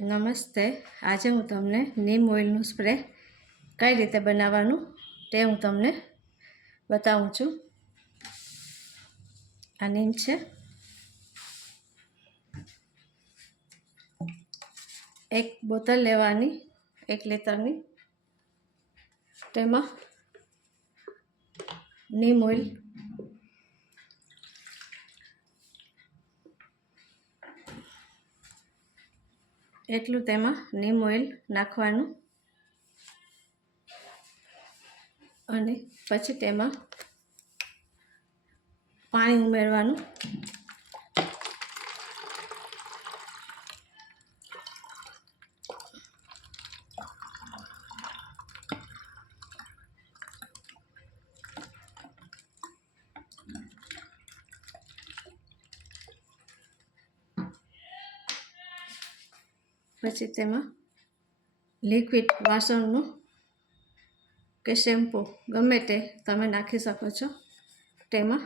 નમસ્તે. આજે હું તમને નીમ ઓઇલનું સ્પ્રે કઈ રીતે બનાવવાનું તે હું તમને બતાવું છું. આ નીમ છે. એક બોટલ લેવાની 1 લીટરની, તેમાં નીમ ઓઇલ એટલું તેમાં નીમ ઓઇલ નાખવાનું અને પછી તેમાં પાણી ઉમેરવાનું. પછી તેમાં લિક્વિડ વાસણનું કે શેમ્પૂ ગમે તે તમે નાખી શકો છો. તેમાં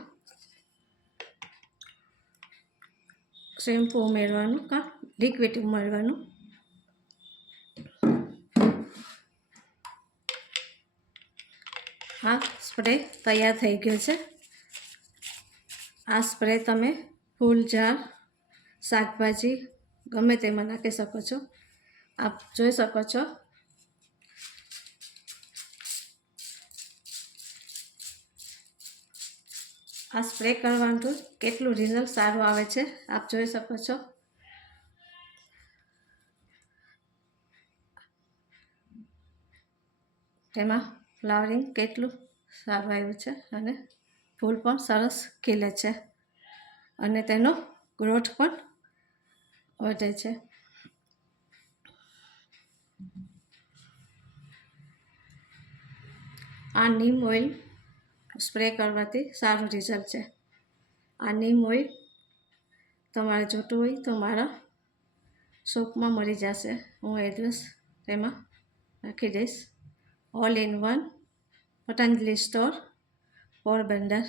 શેમ્પૂ ઉમેરવાનું કાં લિક્વિડ ઉમેરવાનું. આ સ્પ્રે તૈયાર થઈ ગયો છે. આ સ્પ્રે તમે ફૂલ ઝાડ, શાકભાજી ગમે તેમાં નાખી શકો છો. આપ જોઈ શકો છો આ સ્પ્રે કરવાનું કેટલું રિઝલ્ટ સારું આવે છે. આપ જોઈ શકો છો. તેમાં ફ્લાવરિંગ કેટલું સારું આવ્યું છે અને ફૂલ પણ સરસ ખીલે છે અને તેનો ગ્રોથ પણ વધે છે. આ નીમ ઓઇલ સ્પ્રે કરવાથી સારું રિઝલ્ટ છે. આ નીમ ઓઇલ તમારે જોતું હોય તો મારા શોપમાં મળી જશે. હું એડ્રેસ તેમાં નાખી દઈશ. All in one Patanjali store, Porbandar.